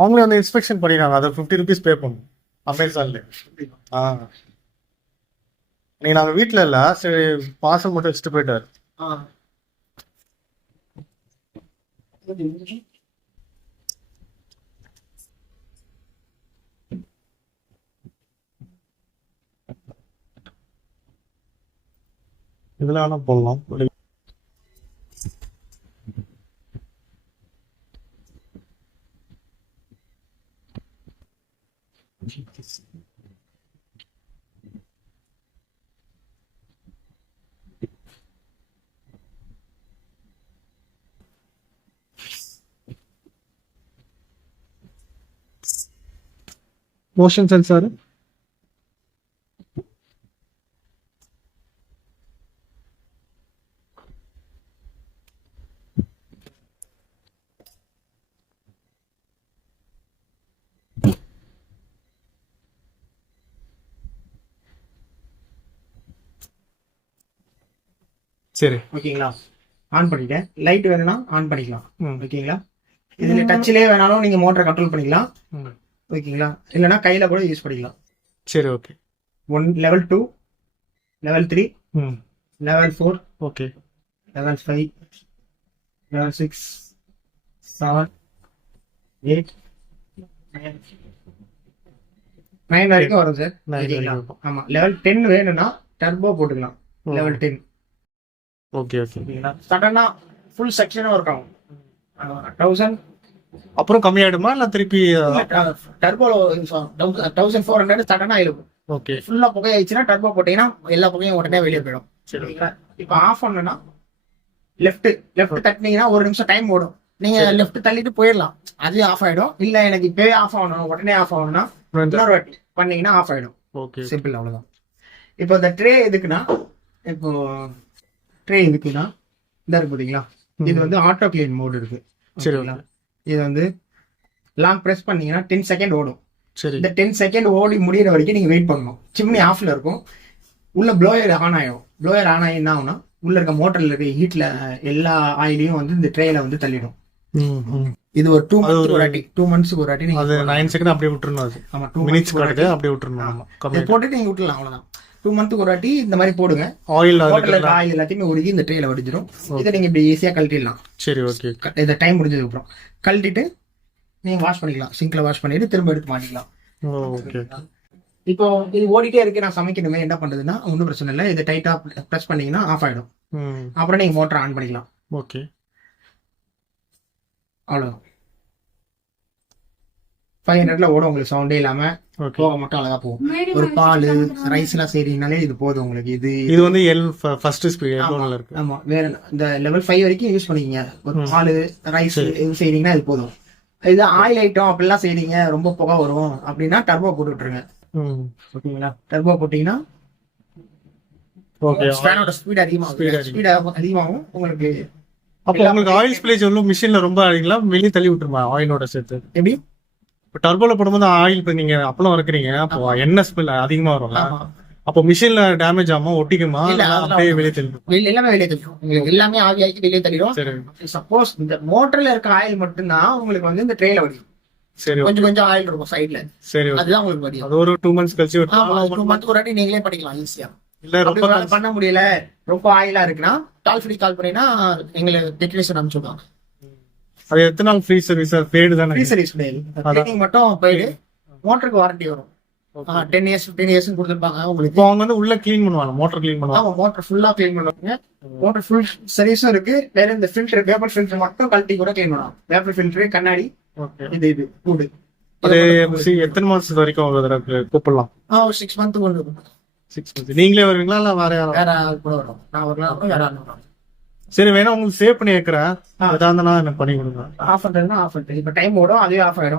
அவங்களே வந்து இன்ஸ்பெக்ஷன் பண்ணிடுறாங்க. அதை 50 ருபீஸ் பே பண்ணணும் அமேசான்ல. நீங்க நாங்க வீட்டுல இல்ல, சரி பார்சல் மட்டும் வச்சுட்டு போயிட்டாரு. இதுல வேணா போடலாம். மோஷன் சென்சார் சரி ஓகேங்களா. ஆன் பண்ணிட்டேன். லைட் வேணும்னா ஆன் பண்ணிக்கலாம். ஓகேங்களா. இதுல டச்லயே வேணாலும் நீங்க மோட்டரை கண்ட்ரோல் பண்ணிக்கலாம். ஓகேங்களா. இல்லைன்னா கையில கூட யூஸ் பண்ணிக்கலாம். சரி okay. 1 level 2 level 3 level 4 okay level 5 level 6 7 8 9 வரைக்கும் வரும் சார். ஓகேங்களா. ஆமா. லெவல் 10 வேணும்னா டர்போ போட்டுக்கலாம். லெவல் 10. Okay okay. சடனா ஃபுல் செக்ஷனும் ஒர்க் ஆகும். 1000 அப்புறம் கம்மியாயிடுமா இல்ல திருப்பி டர்போ 1400 சடனா இருக்கும். ஓகே. ஃபுல்லா புகையாயிடுச்சுன்னா டர்போ போட்டீங்கன்னா எல்லா புகையும் உடனே வெளியே போயிடும். சரிங்களா. இப்போ ஆஃப் பண்ணனா லெஃப்ட் தட்டினீங்கன்னா 1 நிமிஷம் டைம் ஓடும். நீங்க லெஃப்ட் தள்ளிட்டு போயிடலாம், அது ஆஃப் ஆயிடும். இல்ல எனக்கு இப்பவே ஆஃப் ஆகணும், உடனே ஆஃப் ஆகணும்னா இன்னொரு வாட்டி பண்ணீங்கன்னா ஆஃப் ஆயிடும். ஓகே. சிம்பிள், அவ்வளவுதான். இப்போ இந்த ட்ரே எதுக்குன்னா, இப்போ ட்ரே எதுக்குன்னா இந்த இருக்கு பாத்தீங்களா, இது வந்து ஆட்டோ கிளீன் மோட் இருக்கு. சரிங்களா. இது வந்து லாங் பிரஸ் பண்ணீங்கன்னா 10 செகண்ட் ஓடும். சரி. இந்த 10 செகண்ட் ஓடி முடியிற வரைக்கும் நீங்க வெயிட் பண்ணணும். சிம்னி ஆஃப்ல இருக்கும், உள்ள ப்ளோயர் ஆன் ஆயிடும். ப்ளோயர் ஆன் ஆகி என்ன ஆகும்னா உள்ள இருக்க மோட்டர்ல இருக்க ஹீட்ல எல்லா ஆயிலையும் வந்து இந்த ட்ரேல வந்து தள்ளிடும். இது ஒரு 2 மந்த்ஸ் ஒரு வாட்டி, 2 மந்த்ஸ்க்கு ஒரு வாட்டி நீங்க அது 9 செகண்ட் அப்படியே விட்டுறணும். அது ஆமா 2 மினிட்ஸ் காட்டுது, அப்படியே விட்டுறணும். ஆமா, இதை போட்டுட்டு நீங்க விட்டுலாம், அவ்வளவுதான். 2 மந்த்ஸ்க்கு ஒரு வாட்டி இந்த மாதிரி போடுங்க. ஆயில் ஆயில் எல்லாத்தையுமே உருகி இந்த ட்ரேல வடிஞ்சிடும். இதை நீங்க இப்படி ஈஸியா கழட்டிடலாம். சரி ஓகே. இந்த டைம் முடிஞ்சதுக்கு அப்புறம் கழட்டிட்டு நீங்க வாஷ் பண்ணிக்கலாம். சிங்க்ல வாஷ் பண்ணிட்டு திரும்ப எடுத்து மாட்டிக்கலாம். ஓகே. இப்போ இது ஓடிட்டே இருக்கு, நான் சமைக்கணுமே, என்ன பண்றதுன்னா ஒன்றும் பிரச்சனை இல்லை. இதை டைட்டா பிரஸ் பண்ணீங்கன்னா ஆஃப் ஆயிடும். அப்புறம் நீங்க மோட்டர் ஆன் பண்ணிக்கலாம். ஓகே. அவ்வளவுதான். 500ல ஓடும் உங்களுக்கு, சவுண்டே இல்லாம போக மட்டும் அழகா போகும். ஒரு பால் ரைஸ் எல்லாம் செய்றீங்கனாலே இது போதும் உங்களுக்கு. இது வந்து ஃபர்ஸ்ட் ஸ்பீட் எவ்வளவுல இருக்கு. ஆமா, வேற இந்த லெவல் 5 வரைக்கும் யூஸ் பண்ணிக்கங்க. ஒரு பால் ரைஸ் இது செய்றீங்கன்னா இது போதும். இது ஆயில் ஐட்டம் அப்படிலாம் செய்றீங்க, ரொம்ப புகை வரும் அப்படின்னா டர்போ போட்டு விட்டுருங்க. ஓகேங்களா. டர்போ போட்டீங்கன்னா ஃபேனோட ஸ்பீட் அதிகமாகும் உங்களுக்கு. அப்போ உங்களுக்கு ஆயில் ஸ்பிளேஜ் எவ்வளவு மிஷின்ல ரொம்ப அடிங்களா, வெளியே தள்ளி விட்டுருமா ஆயிலோட சேர்த்து? எப்படி இப்போ டர்போல போடும்போது ஆயில் இப்போ நீங்க அப்பளம் வறுக்குறீங்க, அப்போ எண்ணெய் ஸ்மெல் அதிகமா வரும்ல, அப்போ மிஷின்ல டேமேஜ் ஆகாம ஒட்டிக்குமா, அப்படியே வெளியே தள்ளிடும்? எல்லாமே வெளியே தள்ளிடும். உங்களுக்கு எல்லாமே ஆவியாக்கி வெளியே தள்ளிடும். சப்போஸ் இந்த மோட்டர்ல இருக்க ஆயில் மட்டும்தான் உங்களுக்கு வந்து இந்த ட்ரேல வடியும். சரி, கொஞ்சம் கொஞ்சம் ஆயில் இருக்கும் சைடுல. சரி, அதுதான் உங்களுக்கு வடியும். அது ஒரு 2 மந்த்ஸ் கழிச்சு 2 மந்த் ஒரு வாட்டி நீங்களே பண்ணிக்கலாம் ஈஸியா. இல்ல ரொம்ப பண்ண முடியல, ரொம்ப ஆயிலா இருக்குன்னா டால் ஃப்ரீ கால் பண்ணினா எங்களுக்கு டெக்னீஷியன் அனுப்பிச்சுடுவாங்க. அது எத்தனை நாள் ஃப்ரீ சர்வீஸ்? பெய்டு தானே? ஃப்ரீ சர்வீஸ் கிடையாது, ட்ரைனிங் மட்டும் பெய்டு. மோட்டருக்கு வாரண்டி வரும். 10 இயர்ஸ் 15 இயர்ஸ் கொடுத்துருப்பாங்க உங்களுக்கு. இப்போ அவங்க வந்து உள்ள கிளீன் பண்ணுவாங்க, மோட்டர் கிளீன் பண்ணுவாங்க. ஆமா, மோட்டர் ஃபுல்லா கிளீன் பண்ணுவாங்க. மோட்டர் ஃபுல் சர்வீஸும் இருக்கு. வேற இந்த ஃபில்டர், பேப்பர் ஃபில்டர் மட்டும் கழட்டி கூட கிளீன் பண்ணுவாங்க. பேப்பர் ஃபில்டர், கண்ணாடி, இது கூடு. அது எத்தனை மாசம் வரைக்கும் ஒரு தடவை கூப்பிடலாம்? 6 மந்த் கொண்டு 6 மந்த். நீங்களே வருவீங்களா இல்ல வேற யாரும்? வேற கூட வரும். நான் வரலாம், வேற ஆள். சரி, வேணா உங்களுக்கு சேவ் பண்ணி வைக்கிறேன். ஏதாவது எனக்கு பண்ணி கொடுங்க. ஆஃப் பண்றதுன்னா ஆஃப் பண்ணிட்டு இப்ப டைம் ஓடும், அதுவே ஆஃப் ஆயிடும்.